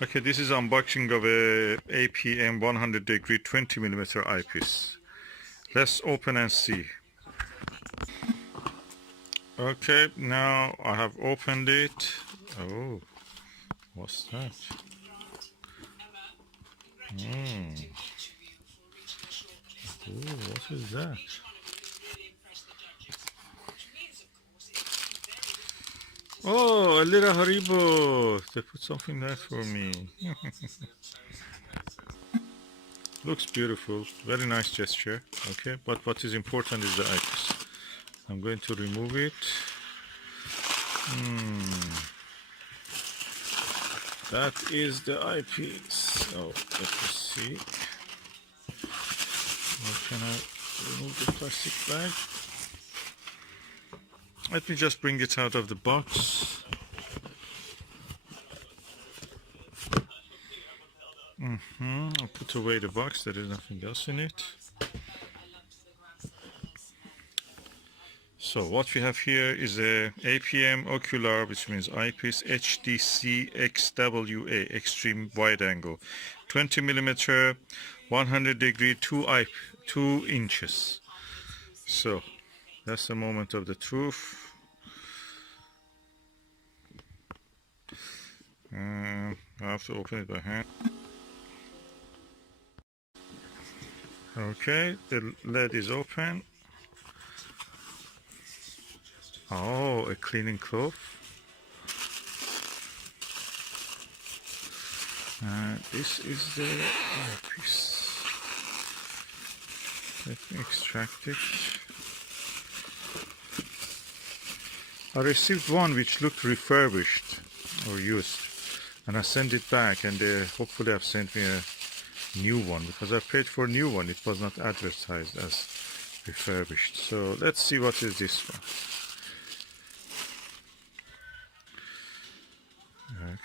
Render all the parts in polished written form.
Okay, this is unboxing of a APM 100 degree 20 millimeter eyepiece. Let's open and see. Okay, now I have opened it. Oh, what's that? Oh, what is that? Oh, a little Haribo. They put something there for me. Looks beautiful. Very nice gesture. Okay, but what is important is the eyepiece. I'm going to remove it. That is the eyepiece. Oh, let me see. How can I remove the plastic bag? Let me just bring it out of the box. I'll put away the box. There is nothing else in it. So what we have here is a APM ocular, which means eyepiece, HDC XWA, extreme wide angle, 20 millimeter, 100 degree, 2 inches. So that's the moment of the truth. I have to open it by hand. Okay, the lid is open. Oh, a cleaning cloth. This is the eyepiece. Let me extract it. I received one which looked refurbished or used, and I sent it back, and they hopefully have sent me a new one, because I paid for a new one. It was not advertised as refurbished. So let's see what is this one.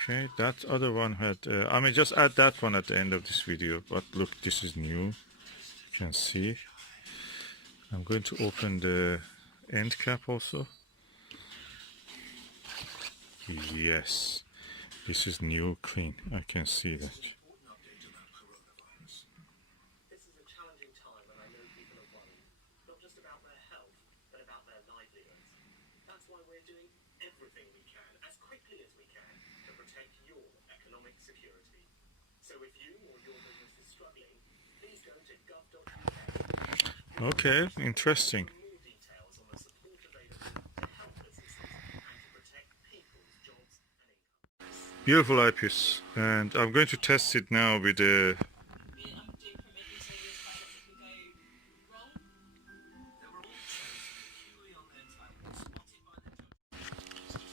Okay, that other one had, I may just add that one at the end of this video, but look, this is new. You can see. I'm going to open the end cap also. Yes, this is new, clean. I can see that. That's why we're doing everything we can, as quickly as we can, to protect your economic security. So if you or your business is struggling, please go to gov.uk. Okay, interesting. More details on the support available to help businesses and to protect people's jobs and income. Beautiful eyepiece, and I'm going to test it now with the.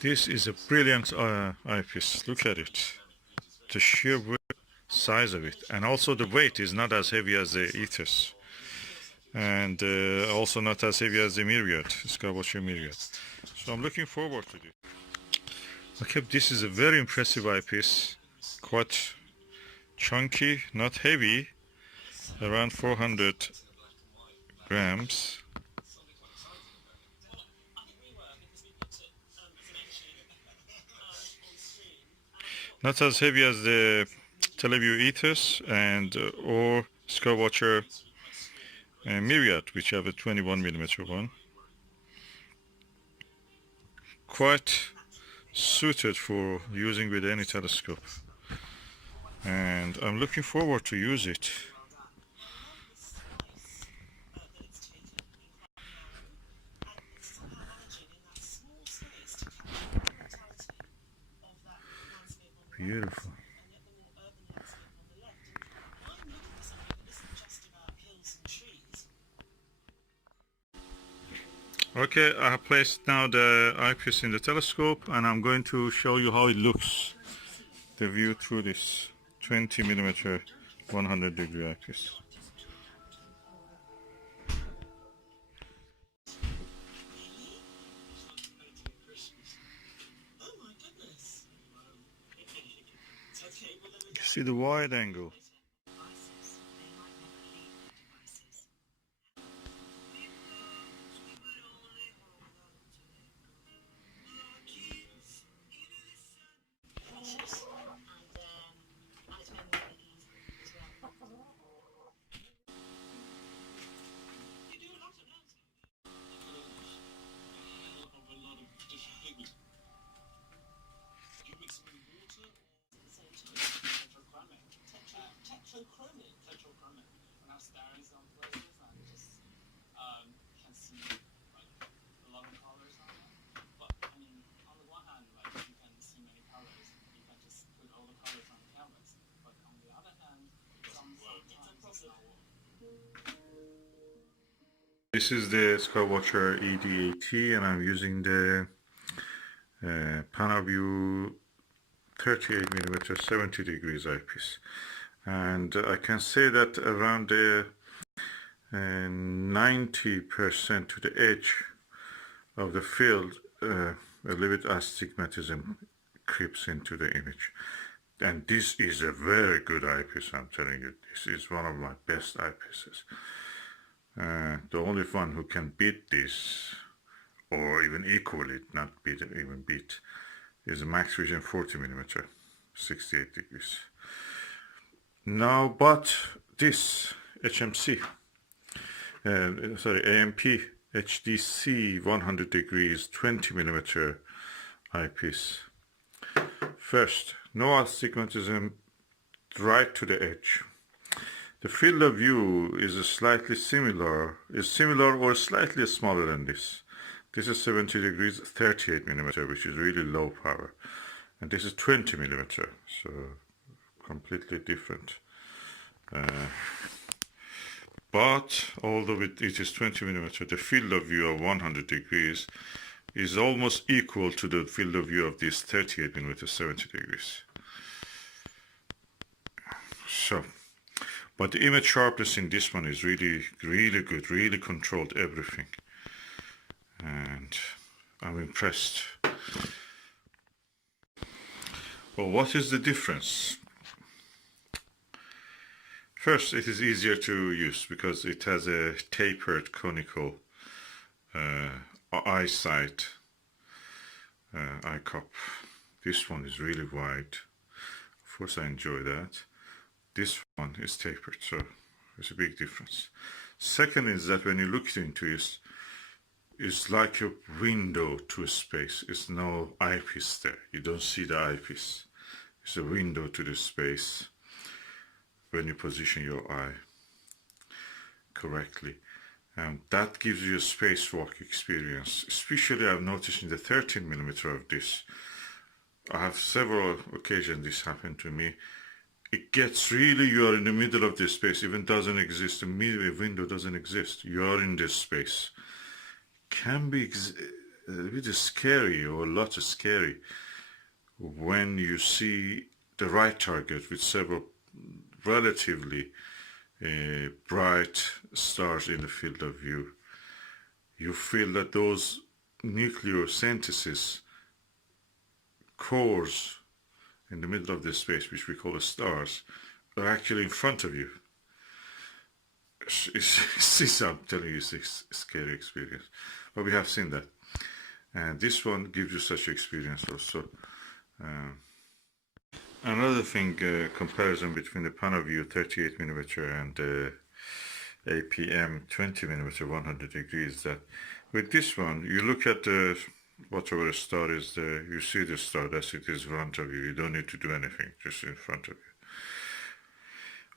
This is a brilliant eyepiece. Look at it. The sheer size of it, and also the weight is not as heavy as the ethers, and also not as heavy as the myriad, Skywatcher myriad. So I'm looking forward to this. Okay, this is a very impressive eyepiece. Quite chunky, not heavy, around 400 grams. Not as heavy as the Teleview Ethos and or Skywatcher Myriad, which have a 21 millimeter one. Quite suited for using with any telescope, and I'm looking forward to use it. Beautiful. Okay, I have placed now the eyepiece in the telescope, and I'm going to show you how it looks, the view through this 20 millimeter 100 degree eyepiece. You see the wide angle. This is the Skywatcher ED80 and I'm using the PanaView 38mm 70 degrees eyepiece. And I can say that around the 90% to the edge of the field, a little bit astigmatism creeps into the image. And this is a very good eyepiece, I'm telling you. This is one of my best eyepieces. The only one who can beat this, or even equal it, not beat it, even beat, is a Max Vision 40mm, 68 degrees. Now, but this HMC, AMP HDC 100 degrees 20mm eyepiece. First, no astigmatism right to the edge. The field of view is slightly similar or slightly smaller than this. This is 70 degrees 38mm, which is really low power. And this is 20mm, so completely different. But although it is 20mm, the field of view of 100 degrees is almost equal to the field of view of this 38mm 70 degrees. So, but the image sharpness in this one is really good, really controlled everything. And I'm impressed. Well, what is the difference? First, it is easier to use because it has a tapered conical eyesight eye cup. This one is really wide. Of course, I enjoy that. This one is tapered, so there's a big difference. Second is that when you look into it, it's like a window to a space. It's no eyepiece there. You don't see the eyepiece. It's a window to the space when you position your eye correctly. That gives you a spacewalk experience. Especially I've noticed in the 13mm of this. I have several occasions this happened to me. It gets really, you are in the middle of this space, even doesn't exist, a window doesn't exist. You are in this space. Can be a bit scary, or a lot of scary, when you see the right target with several relatively bright stars in the field of view. You feel that those nucleosynthesis cores in the middle of this space, which we call the stars, are actually in front of you. I'm telling you, it's a scary experience. But we have seen that. And this one gives you such experience also. Another thing, comparison between the PanaView 38mm and the APM 20mm 100 degrees, that with this one, you look at the whatever the star is there, you see the star, that's it is in front of you. You don't need to do anything, just in front of you.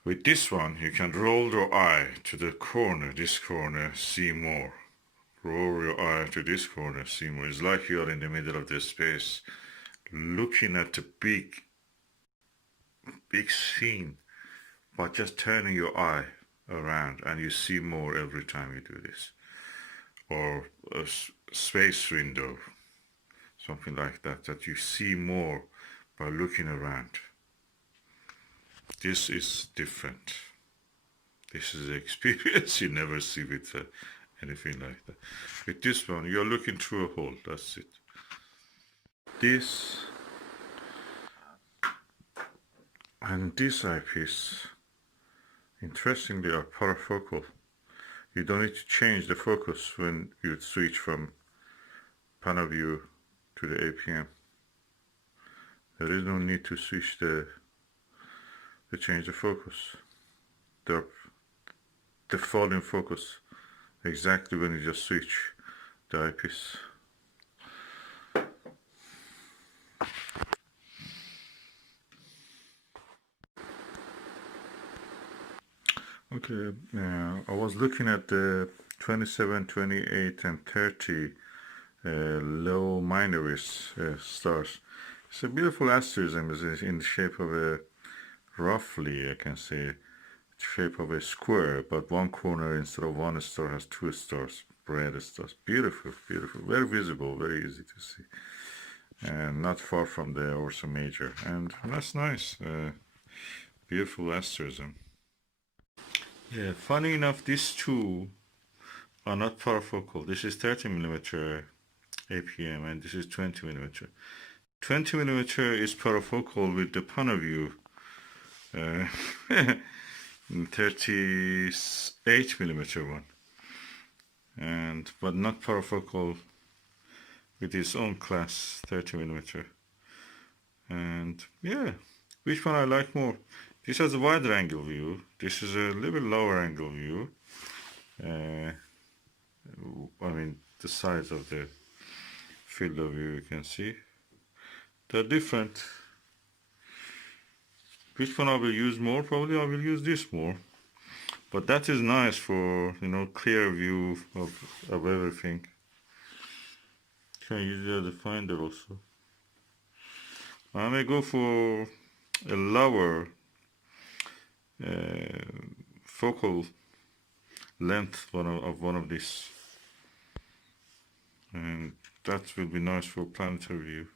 With this one, you can roll your eye to the corner, this corner, see more. Roll your eye to this corner, see more. It's like you are in the middle of this space, looking at the big scene, but just turning your eye around and you see more every time you do this. Or a space window, something like that, that you see more by looking around. This is different. This is an experience you never see with anything like that. With this one, you're looking through a hole, that's it. This and this eyepiece, interestingly, are parafocal. You don't need to change the focus when you switch from PanaView to the APM. There is no need to switch to change the focus. They fall in focus exactly when you just switch the eyepiece. Okay, I was looking at the 27, 28 and 30 low minoris stars. It's a beautiful asterism, is in the shape of a roughly, I can say, shape of a square, but one corner instead of one star has two stars, red stars. Beautiful, beautiful, very visible, very easy to see, and not far from the Ursa Major. And that's nice. Beautiful asterism. Yeah, funny enough, these two are not parafocal. This is 30mm APM and this is 20mm. 20mm is parafocal with the Panaview 38mm one, and but not parafocal with its own class 30mm. And yeah, which one I like more? This has a wider angle view. This is a little bit lower angle view. I mean, the size of the field of view you can see. They're different. Which one I will use more? Probably I will use this more. But that is nice for, you know, clear view of everything. Can use the other finder also. I may go for a lower focal length of one of these, and that will be nice for planetary view.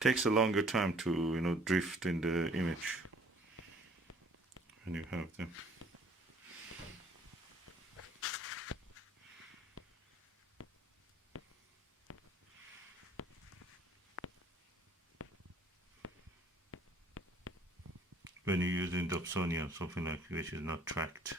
Takes a longer time to, you know, drift in the image when you have them. When you're using Dobsonian, something like which is not tracked.